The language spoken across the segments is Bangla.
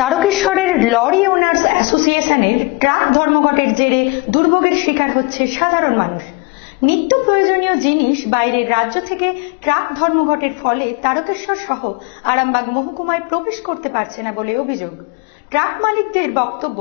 তারকেশ্বরের লরি ওনার্স অ্যাসোসিয়েশনের ট্রাক ধর্মঘটের জেরে দুর্ভোগের শিকার হচ্ছে সাধারণ মানুষ। নিত্য প্রয়োজনীয় জিনিস বাইরের রাজ্য থেকে ট্রাক ধর্মঘটের ফলে তারকেশ্বর সহ আরামবাগ মহকুমায় প্রবেশ করতে পারছে না বলে অভিযোগ। ট্রাক মালিকদের বক্তব্য,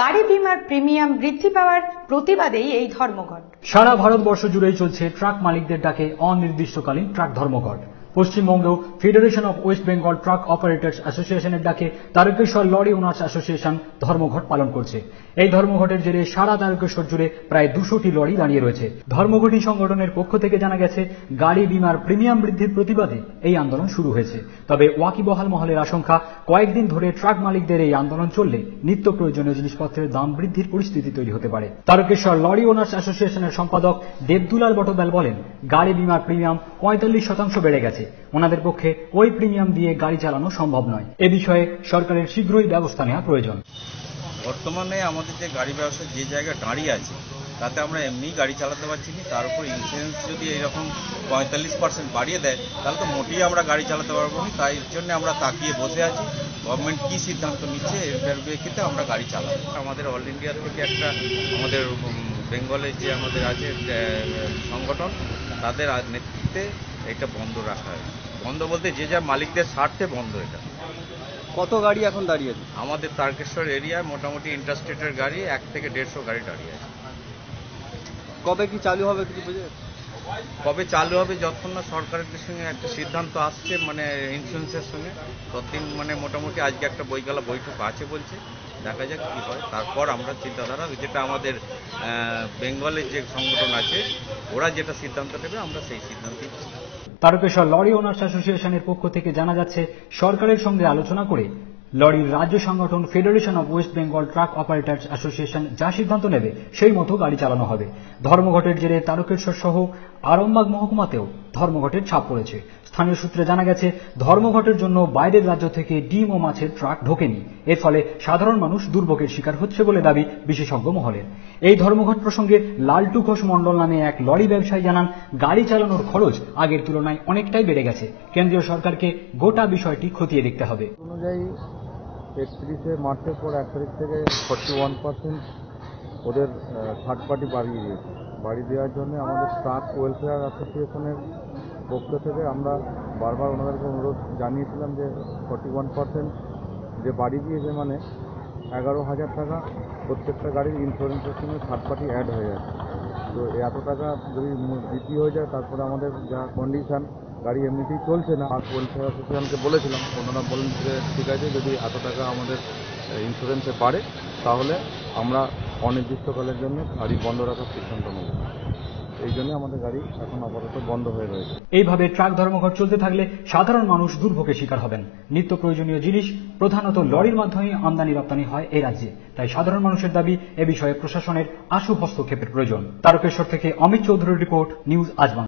গাড়ি বীমার প্রিমিয়াম বৃদ্ধি পাওয়ার প্রতিবাদেই এই ধর্মঘট। সারা ভারতবর্ষ জুড়েই চলছে ট্রাক মালিকদের ডাকে অনির্দিষ্টকালীন ট্রাক ধর্মঘট। পশ্চিমবঙ্গেও federation of West Bengal truck operators অ্যাসোসিয়েশনের ডাকে তারকেশ্বর লরি ওনার্স অ্যাসোসিয়েশন ধর্মঘট পালন করছে। এই ধর্মঘটের জেরে সারা তারকেশ্বর জুড়ে প্রায় 200টি লরি দাঁড়িয়ে রয়েছে। ধর্মঘটী সংগঠনের পক্ষ থেকে জানা গেছে, গাড়ি বীমার প্রিমিয়াম বৃদ্ধির প্রতিবাদে এই আন্দোলন শুরু হয়েছে। তবে ওয়াকিবহাল মহলের আশঙ্কা, কয়েকদিন ধরে ট্রাক মালিকদের এই আন্দোলন চললে নিত্য প্রয়োজনীয় জিনিসপত্রের দাম বৃদ্ধির পরিস্থিতি তৈরি হতে পারে। তারকেশ্বর লরি ওনার্স অ্যাসোসিয়েশনের সম্পাদক দেবদুলাল বটবেল বলেন, গাড়ি বীমার প্রিমিয়াম 45% বেড়ে গেছে। ওনাদের পক্ষে ওই প্রিমিয়াম দিয়ে গাড়ি চালানো সম্ভব নয়। এ বিষয়ে সরকারের শীঘ্রই ব্যবস্থা নেওয়া প্রয়োজন। বর্তমানে আমাদের যে গাড়ি ব্যবসা যে জায়গায় দাঁড়িয়ে আছে, তাতে আমরা এমনি গাড়ি চালাতে পারছি না। তার উপর ইন্স্যুরেন্স যদি এরকম 45% বাড়িয়ে দেয়, তাহলে তো মোটেই আমরা গাড়ি চালাতে পারবো না। তাই জন্য আমরা তাকিয়ে বসে আছি গভর্নমেন্ট কি সিদ্ধান্ত নিচ্ছে, এর প্রেক্ষিতে আমরা গাড়ি চালাবো। আমাদের অল ইন্ডিয়া থেকে একটা আমাদের বেঙ্গলের যে আমাদের আছে সংগঠন, তাদের নেতৃত্বে এটা বন্ধ রাখা হয়। বন্ধ বলতে যে যা মালিকদের স্বার্থে বন্ধ। এটা কত গাড়ি এখন দাঁড়িয়ে আছে? আমাদের তারকেশ্বর এরিয়ায় মোটামুটি ইন্টারস্টেটের গাড়ি 1 থেকে 150 গাড়ি দাঁড়িয়ে আছে। কবে কি চালু হবে কিছু বুঝে? কবে চালু হবে, যতক্ষণ না সরকারের সঙ্গে একটা সিদ্ধান্ত আসছে, মানে ইন্স্যুরেন্সের সঙ্গে, ততদিন মানে মোটামুটি আজকে একটা বৈঠক আছে বলছে, দেখা যাক কী হয়। তারপর আমরা চিন্তাধারা, যেটা আমাদের বেঙ্গলের যে সংগঠন আছে, ওরা যেটা সিদ্ধান্ত নেবে আমরা সেই সিদ্ধান্তই। তারকেশ্বর লরি ওনার্স অ্যাসোসিয়েশনের পক্ষ থেকে জানা যাচ্ছে, সরকারের সঙ্গে আলোচনা করে লরির রাজ্য সংগঠন federation of West Bengal truck operators association যা সিদ্ধান্ত নেবে সেই মতো গাড়ি চালানো হবে। ধর্মঘটের জেরে তারকেশ্বর সহ আরামবাগ মহকুমাতেও ধর্মঘটের ছাপ পড়েছে। স্থানীয় সূত্রে জানা গেছে, ধর্মঘটের জন্য বাইরের রাজ্য থেকে ডিম ও মাছের ট্রাক ঢোকেনি। এর ফলে সাধারণ মানুষ দুর্ভোগের শিকার হচ্ছে বলে দাবি বিশেষজ্ঞ মহলের। এই ধর্মঘট প্রসঙ্গে লালটু ঘোষ মণ্ডল নামে এক লরি ব্যবসায়ী জানান, গাড়ি চালানোর খরচ আগের তুলনায় অনেকটাই বেড়ে গেছে। কেন্দ্রীয় সরকারকে গোটা বিষয়টি খতিয়ে দেখতে হবে। অনুযায়ী 31 মার্চের পর 1 তারিখ থেকে 41% ওদের থার্ড পার্টি বাড়িয়ে দিয়েছে। বাড়ি দেওয়ার জন্য আমাদের ট্রাক ওয়েলফেয়ার অ্যাসোসিয়েশনের পক্ষ থেকে আমরা বারবার ওনাদেরকে অনুরোধ জানিয়েছিলাম যে 41% যে বাড়ি দিয়েছে, মানে 11,000 টাকা প্রত্যেকটা গাড়ির ইন্স্যুরেন্সের সঙ্গে থার্ড পার্টি অ্যাড হয়ে যাচ্ছে। তো এত টাকা যদি বৃদ্ধি হয়ে যায়, তারপরে আমাদের যা কন্ডিশান, গাড়ি এমনিতেই চলছে না। আর ওয়েলফেয়ার অ্যাসোসিয়েশনকে বলেছিলাম, ওনারা বলেন যে ঠিক আছে, যদি এত টাকা আমাদের ইন্স্যুরেন্সে বাড়ে তাহলে আমরা অনির্দিষ্টকালের জন্য গাড়ি বন্ধ রাখার সিদ্ধান্ত নেব। এই জন্য আমাদের গাড়ি এখন আপাতত বন্ধ হয়ে রয়েছে। এইভাবে ট্রাক ধর্মঘট চলতে থাকলে সাধারণ মানুষ দুর্ভোগের শিকার হবেন। নিত্য প্রয়োজনীয় জিনিস প্রধানত লরির মাধ্যমে আমদানি রপ্তানি হয় এই রাজ্যে। তাই সাধারণ মানুষের দাবি, এ বিষয়ে প্রশাসনের আশু হস্তক্ষেপের প্রয়োজন। তারকেশ্বর থেকে অমিত চৌধুরীর রিপোর্ট, নিউজ আজ বাংলা।